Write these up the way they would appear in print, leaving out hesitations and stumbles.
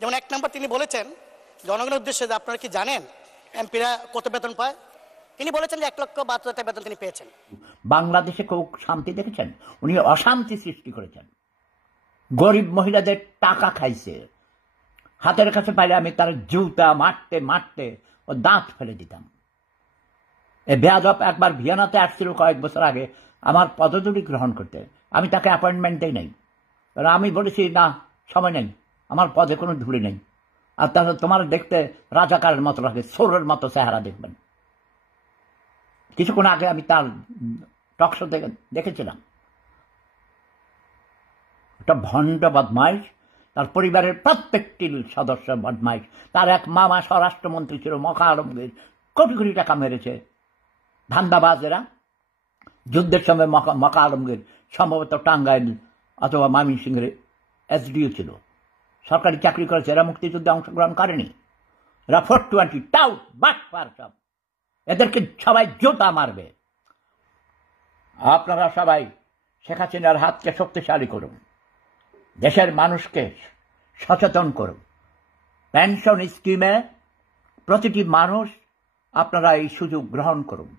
যেমন 1 নম্বর তিনি বলেছেন জনগণের উদ্দেশ্যে যে আপনারা কি জানেন এমপিরা কত বেতন পায়? তিনি বলেছেন যে 1,72,000 টাকা বেতন তিনি পেয়েছেন। বাংলাদেশে কেউ শান্তি দেখেছেন? উনি অশান্তি সৃষ্টি করেছেন। গরিব মহিলাদের টাকা খাইছে, হাতের কাছে পাইলে আমি তার জুতা মারতে মারতে ও দাঁত ফেলে দিতাম। এ বেয়াদব একবার ভিয়েনাতে আসছিল কয়েক বছর আগে আমার পদধূলি গ্রহণ করতে, আমি তাকে অ্যাপয়েন্টমেন্ট দেই নাই, কারণ আমি বলেছি না, সময় নেই, আমার পদে কোনো ধুলি নেই, আর তাহলে তোমার দেখতে রাজাকারের মতো লাগে, সোরের মতো চেহারা দেখবেন। কিছুক্ষণ আগে আমি তার টকশো দেখেছিলাম। একটা ভণ্ড বদমাইশ, তার পরিবারের প্রত্যেকটি সদস্য বদমাইশ। তার এক মামা স্বরাষ্ট্রমন্ত্রী ছিল মকা আলমগীর, কোটি কোটি টাকা মেরেছে। ধান্দাবাজেরা যুদ্ধের সময় মকা আলমগীর সম্ভবত টাঙ্গাইল অথবা ময়মনসিংহের এসডিও ছিল, সরকারি চাকরি করেছে। এরা মুক্তিযুদ্ধে অংশগ্রহণ করেনি, এরা 420 টাউট বাটপার সব। এদেরকে সবাই জোতা মারবে। আপনারা সবাই শেখ হাসিনার হাতকে শক্তিশালী করুন, দেশের মানুষকে সচেতন করুন। পেনশন স্কিমে প্রতিটি মানুষ আপনারা এই সুযোগ গ্রহণ করুন।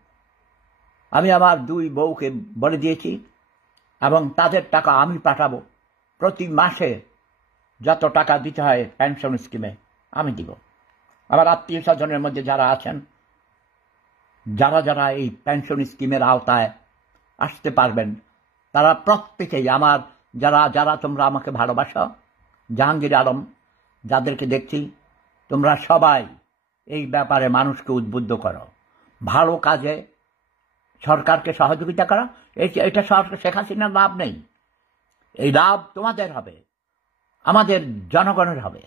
আমি আমার 2 বউকে বলে দিয়েছি এবং তাদের টাকা আমি পাঠাবো। প্রতি মাসে যত টাকা দিতে হয় পেনশন স্কিমে আমি দিব। আমার আত্মীয় স্বজনের মধ্যে যারা আছেন, যারা যারা এই পেনশন স্কিমের আওতায় আসতে পারবেন, তারা প্রত্যেকেই আমার যারা যারা তোমরা আমাকে ভালোবাসো, জাহাঙ্গীর আলম যাদেরকে দেখছি, তোমরা সবাই এই ব্যাপারে মানুষকে উদ্বুদ্ধ করো, ভালো কাজে সরকারকে সহযোগিতা করা। এটা সরকার শেখ হাসিনার লাভ নেই, এই লাভ তোমাদের হবে, আমাদের জনগণের হবে।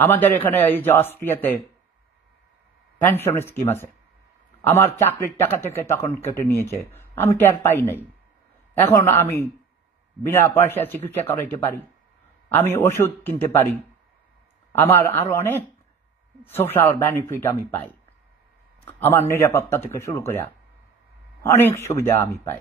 আমাদের এখানে এই যে অস্ট্রিয়াতে পেনশন স্কিম আছে, আমার চাকরির টাকা থেকে তখন কেটে নিয়েছে, আমি টের পাই নাই। এখন আমি বিনা পয়সায় চিকিৎসা করাইতে পারি, আমি ওষুধ কিনতে পারি, আমার আরো অনেক সোশ্যাল বেনিফিট আমি পাই, আমার নিরাপত্তা থেকে শুরু করে অনেক সুবিধা আমি পাই।